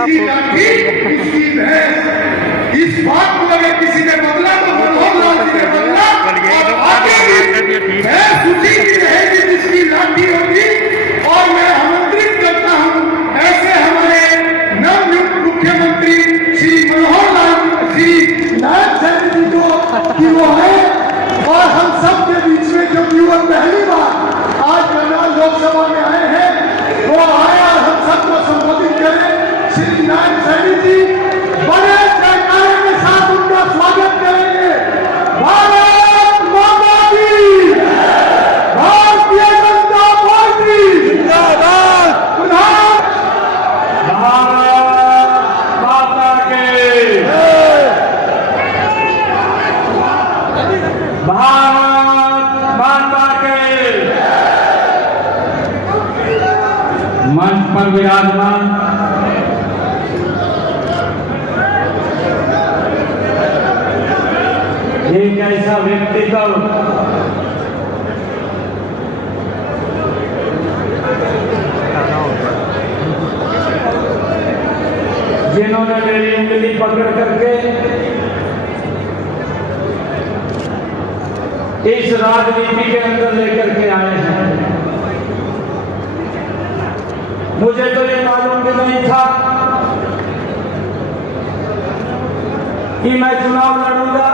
इसकी लाठी इसकी भैंस। इस बात को अगर किसी ने बदला तो मनोहर लाल जी ने बदला और आगे भी भैंस उसी की रहेगी जिसकी लाठी होगी। और मैं आमंत्रित करता हूँ ऐसे हमारे नवनियुक्त मुख्यमंत्री श्री मनोहर लाल श्री नारायण सैनी जी को कि वो है और हम सब के बीच में जो युवक पहली बार आज करनाल लोकसभा में आए हैं वो आए और हम सबको संबोधित करें। श्री नारायण सैनी जी बड़े जयकारे के साथ उनका स्वागत करेंगे। भारत माता की, भारतीय जनता पार्टी जिंदाबाद। भारत माता के, भारत माता के। मंच पर विराजमान एक ऐसा व्यक्तित्व जिन्होंने मेरी उंगली पकड़ करके इस राजनीति के अंदर लेकर के आए हैं। मुझे तो ये मालूम भी नहीं था कि मैं चुनाव लड़ूंगा।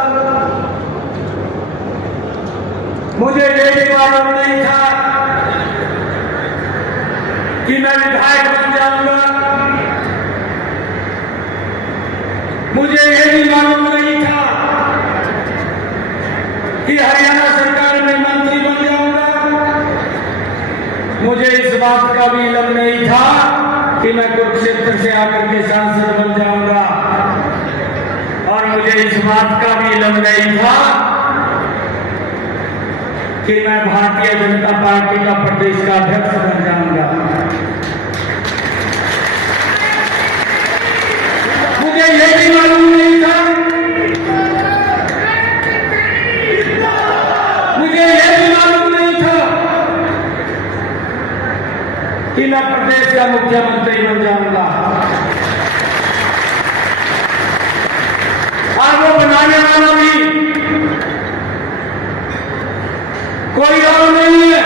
मुझे ये भी मालूम नहीं था कि मैं विधायक बन जाऊंगा। मुझे ये भी मालूम नहीं था कि हरियाणा सरकार में मंत्री बन जाऊंगा। मुझे इस बात का भी इल्म नहीं था कि मैं कुरुक्षेत्र से आकर के सांसद बन जाऊंगा। और मुझे इस बात का भी इल्म नहीं था कि मैं भारतीय जनता पार्टी का प्रदेश का अध्यक्ष बन जाऊंगा। मुझे ये भी मालूम नहीं था, मुझे ये भी मालूम नहीं था कि मैं प्रदेश का मुख्यमंत्री बन जाऊंगा। और वो बनाने वाला भी कोई और नहीं है,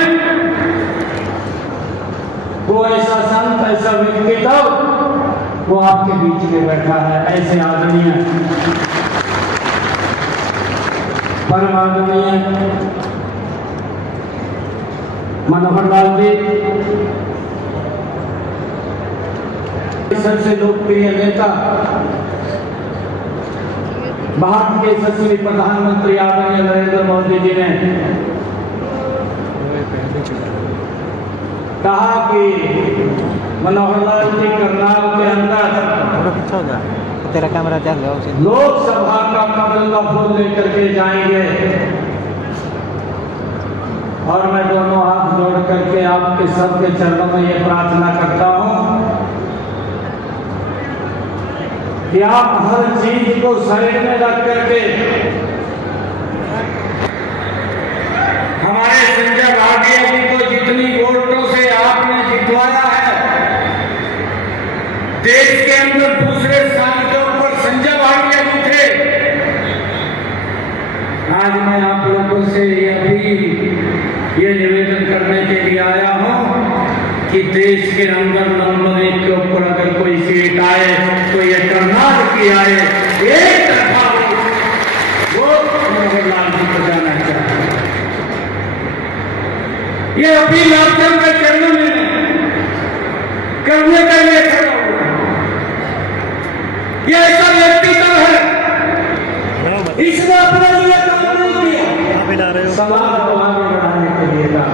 वो ऐसा संत, ऐसा व्यक्तित्व वो आपके बीच में बैठा है। ऐसे आदरणीय परम आदरणीय मनोहर लाल जी, सबसे लोकप्रिय नेता, भारत के यशस्वी प्रधानमंत्री आदरणीय नरेंद्र मोदी जी ने कहा कि मनोहर लाल जी करनाल के अंदर तेरा कैमरा चालू है उसे लोकसभा का कमल का फूल लेकर के जाएंगे। और मैं दोनों हाथ जोड़ करके आपके सबके चरणों में ये प्रार्थना करता हूं कि आप हर चीज को शरीर में रख करके हमारे संजय भाटिया जी को जितनी वोटों से आपने जितवाया है, देश के अंदर दूसरे स्थान के ऊपर संजय भाटिया जी थे। आज मैं आप लोगों से ये निवेदन करने के लिए आया हूं कि देश के अंदर नंबर 1 के ऊपर अगर कोई सीट आए तो ये करनाल की आए, एक तरफा वो मनोहर लाल जी को जाना चाहिए। ये अपील आपके अंदर चरणों में करने के लिए खड़ा हुआ। ये ऐसा व्यक्तित्व है, इसने अपने लिए काम नहीं किया, समाज को आगे बढ़ाने के लिए काम।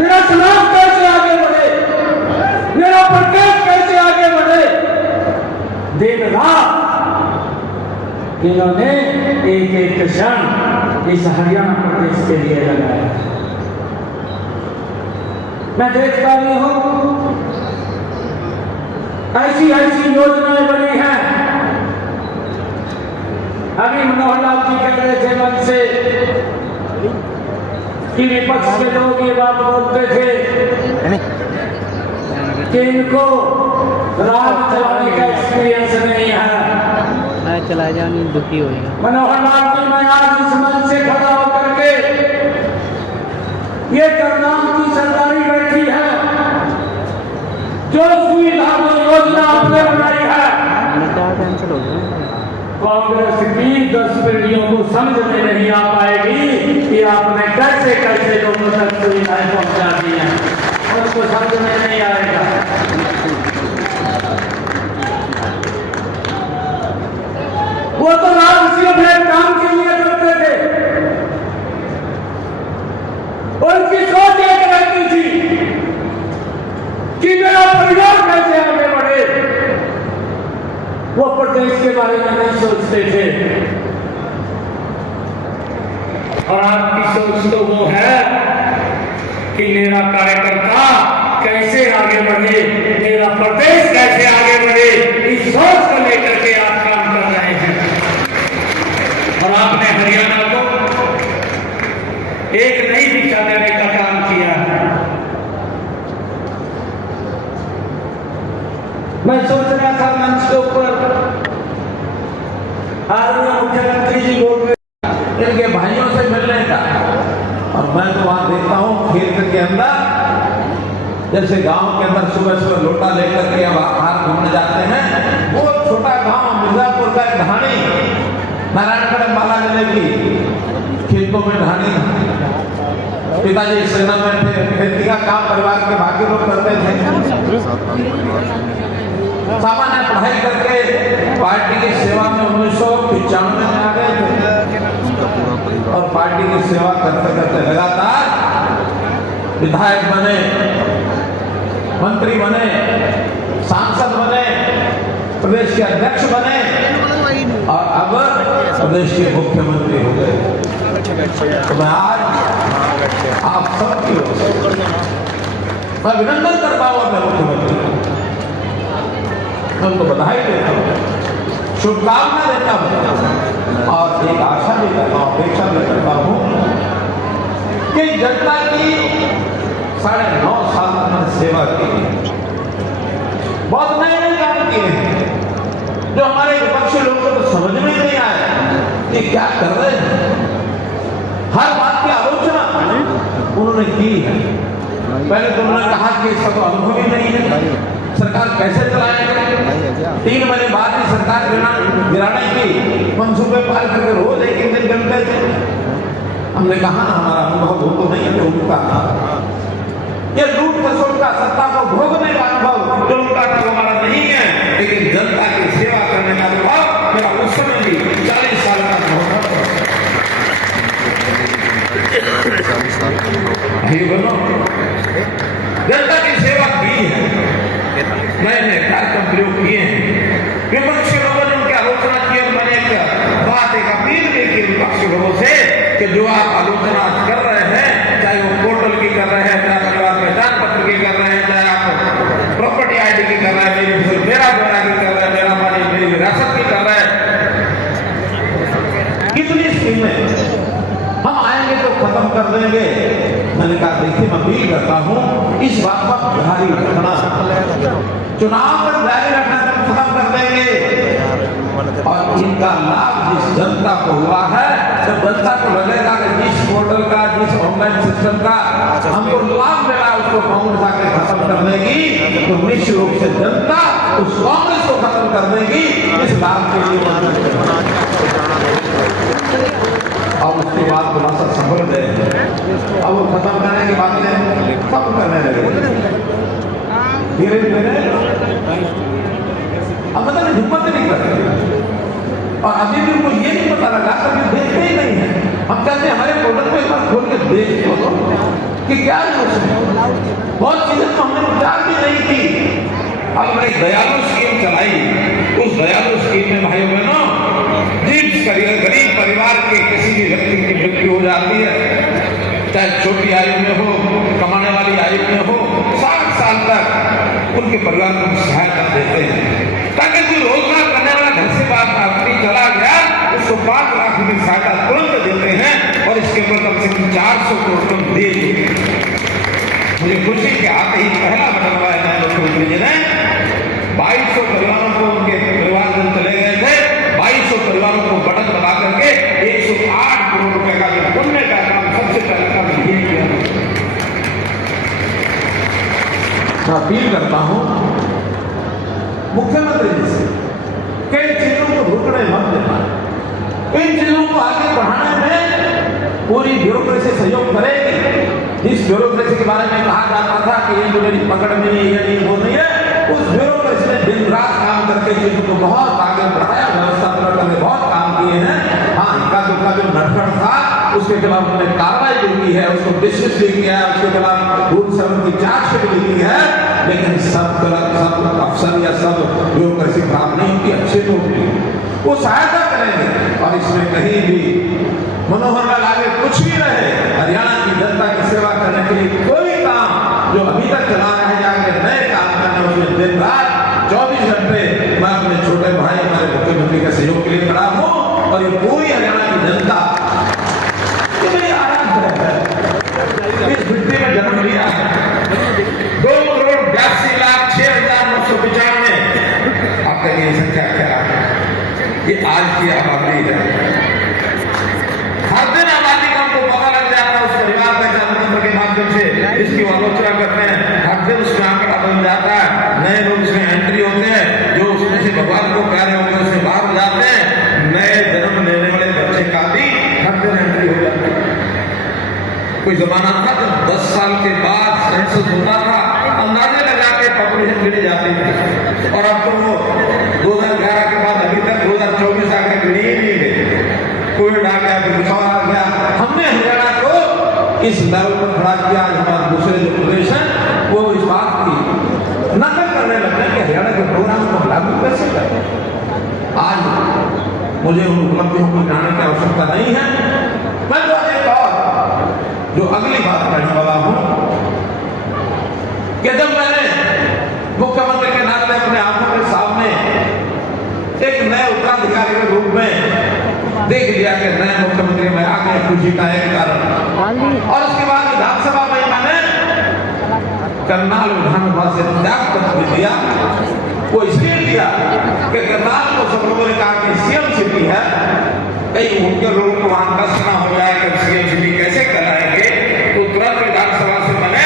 मेरा समाज कैसे आगे बढ़े, मेरा प्रदेश कैसे आगे बढ़े, दिन रात इन्होंने एक एक क्षण इस हरियाणा प्रदेश के लिए लगाया। मैं देखता नहीं हूं ऐसी ऐसी योजनाएं बनी हैं। अभी मनोहर लाल जी कह रहे थे मन से कि विपक्ष के लोग ये बात बोलते थे कि इनको राज चलाने का एक्सपीरियंस नहीं है। मैं चला जाऊँ नहीं दुखी होएगा। मनोहर लाल जी, मैं आज इस मंच से खड़ा होकर के ये करनाम की सरकारी बैठी है, जो सुविधा योजना आपने बनाई है, कैंसिल हो गया। कांग्रेस की 10 पीढ़ियों को समझ में नहीं आ पाएगी कि आपने कैसे कैसे लोगों तक सुविधाएं पहुंचा दी हैं, उनको समझ में नहीं आएगा। वो तो राज सिर्फ एक काम के लिए करते थे, उनकी सोच एक रहती थी कि मेरा परिवार कैसे आगे बढ़े, वो प्रदेश के बारे में नहीं सोचते थे। और आपकी सोच तो वो है कि मेरा कार्यकर्ता कैसे आगे बढ़े, मेरा प्रदेश कैसे आगे बढ़े, इस सोच को लेकर के आप काम कर रहे हैं। और आपने हरियाणा को एक नई दिशा देने का काम किया है। मैं सोच रहा था मंच के ऊपर आदरणीय मुख्यमंत्री जी बोल रहे इनके भाइयों से मिलने का, और मैं तो वहां देखता हूँ खेत के अंदर, जैसे गांव के अंदर सुबह सुबह लोटा लेकर के अब बाहर घूमने जाते हैं। वो छोटा गांव मिर्जापुर का ढाणी, नारायणगढ़ माला जिले की खेतों में ढाणी, पिताजी सेना में थे, खेती का काम परिवार के बाकी लोग करते थे। सामान्य पढ़ाई करके पार्टी की सेवा में 1995 में आ गए थे, और पार्टी की सेवा करते करते लगातार विधायक बने, मंत्री बने, सांसद बने, प्रदेश के अध्यक्ष बने, और अब प्रदेश के मुख्यमंत्री हो गए। तो मैं आज आप सबकी ओर से मैं अभिनंदन करता हूँ अपने मुख्यमंत्री, मैं उनको बधाई देता हूँ, शुभकामना देता हूँ, और एक आशा भी करता हूँ, अपेक्षा भी करता हूँ कि जनता की 9.5 साल मैंने सेवा की, बहुत नए नए काम किए हैं जो हमारे विपक्षी लोगों को तो समझ में नहीं आया कि क्या कर रहे हैं। हर बात की आलोचना उन्होंने की है। पहले तो उन्होंने कहा कि इसका तो अनुभव ही नहीं है, सरकार कैसे चलाएंगे। 3 महीने बाद ही सरकार गिराने की मंसूबे पार करके रोज एक दिन करते थे। हमने कहा ना हमारा अनुभव वो तो नहीं है जो उनका था, ये लूट खसोट का सत्ता को भोगने का अनुभव जो उनका था हमारा नहीं है, लेकिन जनता की सेवा करने का अनुभव मेरा उस समय भी 40 साल का अनुभव। जनता की सेवा की है, नए नए कार्यक्रम प्रयोग किए हैं। विपक्षी लोगों ने उनकी आलोचना की, और मैंने एक अपील भी की विपक्षी लोगों से कि जो आप आलोचना कर रहे हैं, चाहे वो पोर्टल की कर रहे हैं, चाहे परिवार पहचान पत्र की कर रहे हैं, चाहे आप प्रॉपर्टी आईडी की कर रहे हैं, मेरी फसल मेरा ब्यौरा की कर रहे हैं, मेरा पानी मेरी विरासत की कर रहे हैं, कितनी स्कीमें हम आएंगे तो खत्म कर देंगे। मैंने कहा देखिए मैं अपील करता हूँ इस बात पर जारी रखना, चुनाव पर जारी रखना, खत्म कर देंगे। और इनका लाभ जिस जनता को हुआ है, जब जनता को लगेगा कि जिस पोर्टल का, जिस ऑनलाइन सिस्टम का हमको लाभ मिला उसको कांग्रेस आके खत्म कर देगी, तो निश्चित रूप से जनता उस कांग्रेस को खत्म कर देगी इस लाभ के लिए। अब उसके बाद थोड़ा सा संभल गए, अब वो खत्म करने की बातें कम करने लगे धीरे धीरे, अब मतलब हिम्मत नहीं करते। और अभी भी उनको ये नहीं पता लगा, कभी देखते ही नहीं है। हम कहते हैं हमारे पोर्टल को एक बार खोल के देख लो कि क्या है उसमें, बहुत चीजें तो हमने विचार भी नहीं की। अब हमने एक दयालु स्कीम चलाई, उस दयालु स्कीम में भाई बहनों जिस गरीब परिवार के किसी भी व्यक्ति की मृत्यु हो जाती है, चाहे छोटी आयु में हो, कमाने वाली आयु में हो, 60 साल तक उनके परिवार को सहायता देते हैं, ताकि कोई रोजगार करने वाला घर से बात अपनी चला गया उसको 5 लाख रुपए सहायता तुरंत देते हैं, और इसके ऊपर कम से कम 400 करोड़ दे देते हैं। मुझे खुशी के आते ही पहला बटन वाला मुख्यमंत्री जी ने 2200 परिवारों को, उनके परिवार जन चले गए थे, 2200 परिवारों को बटन दबा करके 108 करोड़ रुपए का जो पुण्य का काम सबसे पहले काम ये किया। मैं अपील करता हूं मुख्यमंत्री जी से कई चीजों को रुकने मत देना, इन चीजों को आगे बढ़ाने में पूरी ब्यूरोक्रेसी सहयोग करेगी। जिस ब्यूरोक्रेसी के बारे में कहा जाता था कि ये जो मेरी पकड़ में नहीं है, ये वो नहीं है, उस ब्यूरोक्रेसी ने दिन रात काम करके चीजों को बहुत आगे बढ़ाया, व्यवस्था करने बहुत काम किए हैं। हाँ, इनका जो नटखट था उसके खिलाफ उन्होंने कार्रवाई भी की है, उसको डिसमिस भी किया है, उसके खिलाफ रूल 7 की जांच भी की है, लेकिन सब अफसर या सब ब्यूरोक्रेसी खराब नहीं की, अच्छे लोग भी वो सहायता करेंगे। और इसमें कहीं भी मनोहर लाल आगे कुछ भी रहे, हरियाणा की जनता की सेवा करने के लिए कोई काम जो अभी तक चला रहे हैं, आगे नए काम करने उसमें दिन रात 24 घंटे मैं अपने छोटे भाई हमारे मुख्यमंत्री के सहयोग के लिए खड़ा हूं। और ये पूरी हरियाणा की जनता ये मेरी आराध्य है, इस मिट्टी में जन्म लिया है। 2,82,06,995 आपका ये संख्या क्या है? ये आज की आबादी है। हर दिन आबादी का हमको पता लग जाता है, उस परिवार पहचान पत्र के माध्यम से इसकी आलोचना करते हैं, हर दिन उसमें आंकड़ा बन जाता है, नए लोग उसमें एंट्री होते हैं, जो उसमें से भगवान को प्यारे होते हैं उसमें बाहर हो जाते हैं, नए जन्म लेने वाले बच्चे का भी हर दिन एंट्री हो जाती है। कोई जमाना था जब 10 साल के बाद सेंसस होता था, अंदाजे लगा के पॉपुलेशन गिनी जाती थी, और अब तो वो 2011 के बाद अभी तक 2024 आकर गिनी ही नहीं गई। कोविड आ गया, बुखार आ गया, हमने हरियाणा को इस लेवल पर खड़ा किया। आज हमारे दूसरे जो प्रदेश हैं वो इस बात की नकल करने लगे कि हरियाणा के प्रोग्राम को लागू कैसे करें। आज मुझे उन उपलब्धियों को जाने की आवश्यकता नहीं है। मैं तो एक और जो अगली बात कहने वाला हूं कि जब मैंने मुख्यमंत्री के नाते अपने आंखों के सामने एक नए उत्तराधिकारी के रूप में देख लिया कि नए मुख्यमंत्री में आ गए खुशी का एक कारण, और उसके बाद विधानसभा में मैंने करनाल विधानसभा से त्याग पत्र दिया। वो इसलिए दिया कि करनाल को सब लोगों ने कहा कि सीएम सिटी है, कहीं उनके लोगों को वहां कष्ट ना हो जाए कि सीएम सिटी कैसे कराएंगे, तो तुरंत विधानसभा से मैंने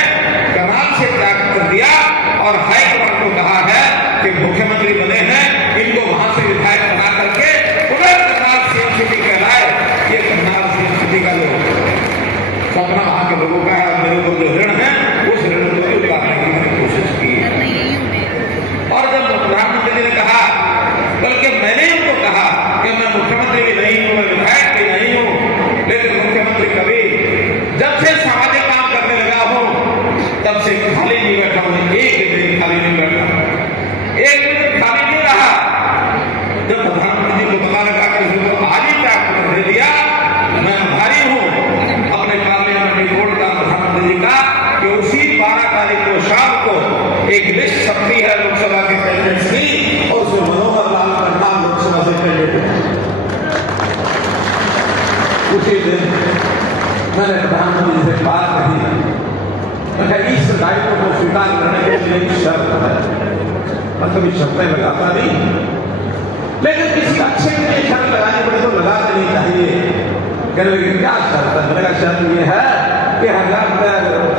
करनाल से त्याग पत्र दिया और हाईकमान को कहा है कि मुख्यमंत्री बने हैं, इनको वहां से विधायक बना करके पुनः करनाल सीएम सिटी कहलाए। ये करनाल सीएम सिटी का जो सपना वहां के लोगों का है, मेरे को जो ऋण है उस ऋण को भी उतारने की मैंने कोशिश की। और जब प्रधानमंत्री जी ने कहा, बल्कि मैंने उनको कहा कि मैं मुख्यमंत्री भी नहीं हूं, मैं विधायक भी नहीं हूं, लेकिन मुख्यमंत्री कभी जब से सामाजिक काम करने लगा हूं तब से खाली नहीं बैठा हूं, एक दिन खाली नहीं बैठा, एक दिन खाली नहीं रहा। जब प्रधानमंत्री जी को पता लगा कि उसको आज ही त्याग पत्र दे दिया, मैं आभारी हूं अपने पार्लियामेंट्री बोर्ड का, प्रधानमंत्री जी का, कि उसी 12 तारीख को शाम को एक लिस्ट छपती है लोकसभा के कैंडिडेट्स की, और उसमें मनोहर लाल का नाम लोकसभा से कैंडिडेट है। उसी दिन मैंने प्रधानमंत्री जी से बात कही, मैं इस दायित्व को स्वीकार करने के लिए एक शर्त है। मैं कभी शर्तें लगाता नहीं, लेकिन किसी अच्छे के लिए शर्त लगानी पड़े तो लगा देनी चाहिए। कहने लगे क्या शर्त है? मैंने कहा शर्त ये है कि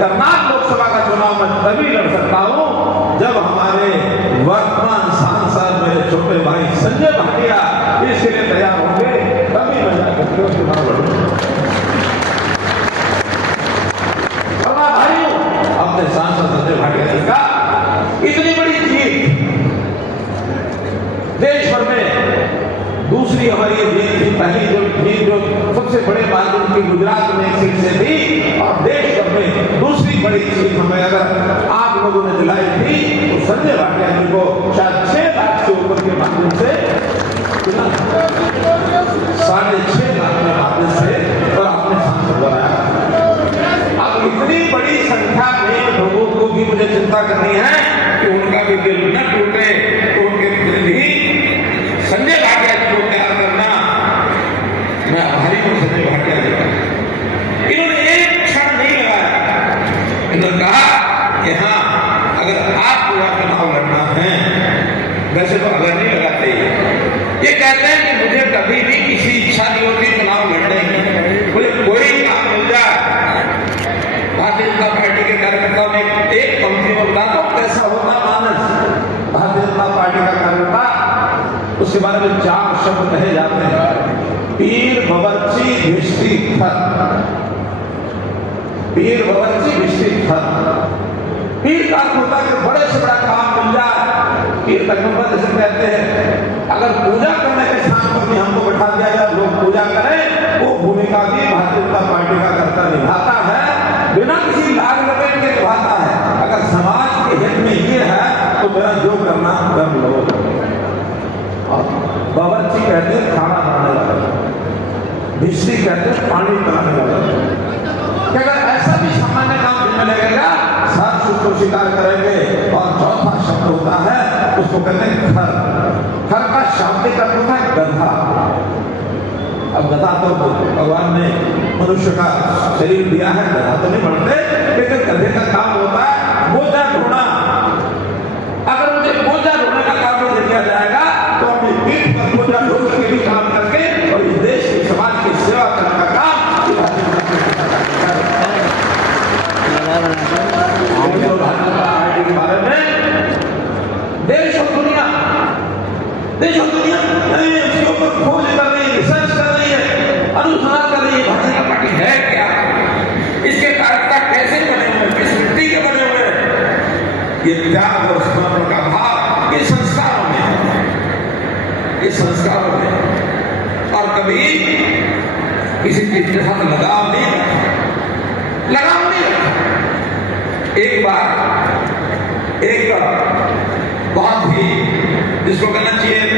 करनाल लोकसभा का चुनाव मैं तभी लड़ सकता हूं जब हमारे वर्तमान सांसद मेरे छोटे भाई संजय भाटिया इसके लिए तैयार होंगे, तभी मैं जाकर चुनाव लड़ूंगा। और मैं भाई अपने सांसद संजय भाटिया जी का इतनी बड़ी जीत, देश भर में दूसरी हमारी ये जीत थी, पहली जो जीत जो सबसे बड़े मार्जिन की गुजरात में एक सीट से थी, और देश भर में दूसरी बड़ी जीत हमें अगर आप लोगों ने दिलाई थी तो संजय भाटिया जी को शायद 6 लाख से ऊपर के माध्यम से 6.5 लाख के माध्यम से और आपने सांसद बनाया। अब इतनी बड़ी संख्या में लोगों को भी मुझे चिंता करनी है कि उनका भी दिल न टूटे, तो उनके दिल ही संजय भाटिया जी को तैयार करना। मैं आभारी हूं संजय भाटिया जी का, इन्होंने एक क्षण नहीं लगाया, इन्होंने कहा कि हाँ, अगर आप पीर बवर्ची भिष्टी खत, पीर बवर्ची भिष्टी खत। पीर का होता है कि बड़े से बड़ा काम मिल जाए। पीर पैगंबर जैसे कहते हैं अगर पूजा करने के स्थान पर भी हमको बैठा दिया जाए, लोग पूजा करें, वो भूमिका भी भारतीय जनता पार्टी का कर्तव्य निभाता है, बिना किसी लाग लपेट के निभाता है। अगर समाज के हित में ये है तो मेरा जो करना कर लो। बावर्ची कहते हैं खाना बनाने वाला, भिष्टी कहते हैं पानी पिलाने वाला। कि अगर ऐसा भी सामान्य काम में लगेगा, सात सुख को स्वीकार करेंगे। और चौथा शब्द होता है उसको कहते हैं खर। खर का शाब्दिक अर्थ होता है गधा। अब गधा तो भगवान ने मनुष्य का शरीर दिया है, गधा तो नहीं बनते, लेकिन गधे का काम होता है बोझा ढोना। अगर मुझे बोझा ढोने का काम नहीं दिया जाएगा तो अपनी पीठ पर बोझा ढो करके भी काम करके और इस देश के समाज की सेवा करने का काम के बारे में देश और दुनिया इसके ऊपर खोज कर रही है, रिसर्च कर रही है, अनुसंधान कर रही है। भारतीय जनता पार्टी है क्या, इसके कार्यकर्ता कैसे बने हुए, किस मिट्टी के बने हुए हैं। ये त्याग और समर्पण का भाव ये संस्कारों में है, ये संस्कारों में। और कभी किसी चीज के साथ लगाव नहीं रखा। एक बार एक बहुत ही जिसको कहना चाहिए